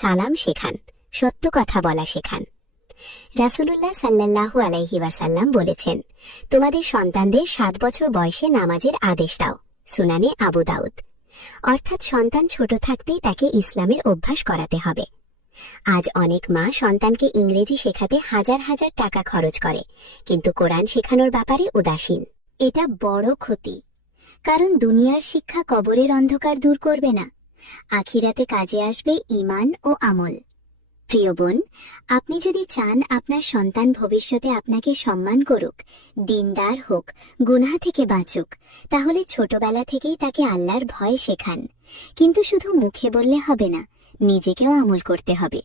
সালাম শেখান, সত্য কথা বলা শেখান। রাসূলুল্লাহ সাল্লাল্লাহু আলাইহি ওয়াসাল্লাম বলেছেন, তোমাদের সন্তানদের 7 বছর বয়সে নামাজের আদেশ দাও। সুনানে আবু দাউদ। অর্থাৎ সন্তান ছোট থাকতেই তাকে ইসলামের অভ্যাস করাতে হবে। আজ অনেক মা সন্তানকে ইংরেজি শেখাতে হাজার হাজার টাকা খরচ করে, কিন্তু কোরআন শেখানোর ব্যাপারে উদাসীন। এটা বড় ক্ষতি, কারণ দুনিয়ার শিক্ষা কবরের অন্ধকার দূর করবে না, আখিরাতে কাজে আসবে ঈমান ও আমল। প্রিয় বোন, আপনি যদি চান আপনার সন্তান ভবিষ্যতে আপনাকে সম্মান করুক, দিনদার হোক, গুনাহ থেকে বাঁচুক, তাহলে ছোটবেলা থেকেই তাকে আল্লাহর ভয় শেখান। কিন্তু শুধু মুখে বললে হবে না, নিজেকেও আমল করতে হবে।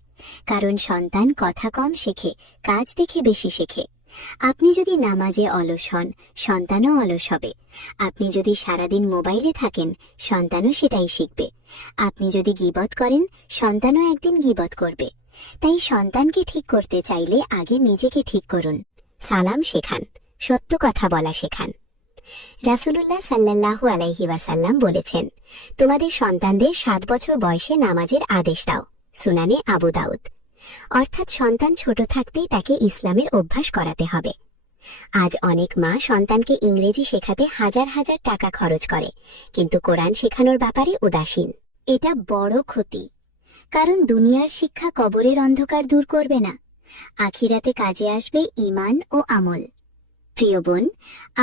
কারণ সন্তান কথা কম শেখে, কাজ দেখে বেশি শেখে। আপনি যদি নামাজে অলস হন, সন্তানও অলস হবে। আপনি যদি সারাদিন মোবাইলে থাকেন, সন্তানও সেটাই শিখবে। আপনি যদি গীবত করেন, সন্তানও একদিন গীবত করবে। তাই সন্তানকে ঠিক করতে চাইলে আগে নিজেকে ঠিক করুন। সালাম শেখান, সত্য কথা বলা শেখান। রাসূলুল্লাহ সাল্লাল্লাহু আলাইহি ওয়াসাল্লাম বলেছেন, তোমাদের সন্তানদের 7 বছর বয়সে নামাজের আদেশ দাও। সুনানে আবু দাউদ। অর্থাৎ সন্তান ছোট থাকতেই তাকে ইসলামের অভ্যাস করাতে হবে। আজ অনেক মা সন্তানকে ইংরেজি শেখাতে হাজার হাজার টাকা খরচ করে, কিন্তু কোরআন শেখানোর ব্যাপারে উদাসীন। এটা বড় ক্ষতি, কারণ দুনিয়ার শিক্ষা কবরের অন্ধকার দূর করবে না, আখিরাতে কাজে আসবে ঈমান ও আমল। প্রিয় বোন,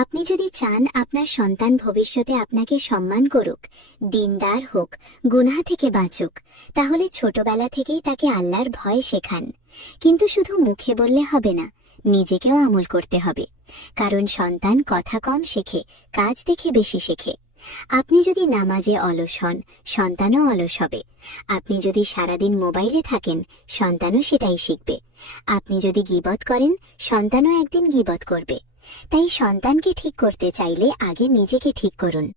আপনি যদি চান আপনার সন্তান ভবিষ্যতে আপনাকে সম্মান করুক, দিনদার হোক, গুনাহ থেকে বাঁচুক, তাহলে ছোটবেলা থেকেই তাকে আল্লাহর ভয় শেখান। কিন্তু শুধু মুখে বললে হবে না, নিজেকেও আমল করতে হবে। কারণ সন্তান কথা কম শেখে, কাজ দেখে বেশি শেখে। আপনি যদি নামাজে অলস হন, সন্তানও অলস হবে। আপনি যদি সারাদিন মোবাইলে থাকেন, সন্তানও সেটাই শিখবে। আপনি যদি গীবত করেন, সন্তানও একদিন গীবত করবে। তাই সন্তানকে ঠিক করতে চাইলে আগে নিজেকে ঠিক করুন।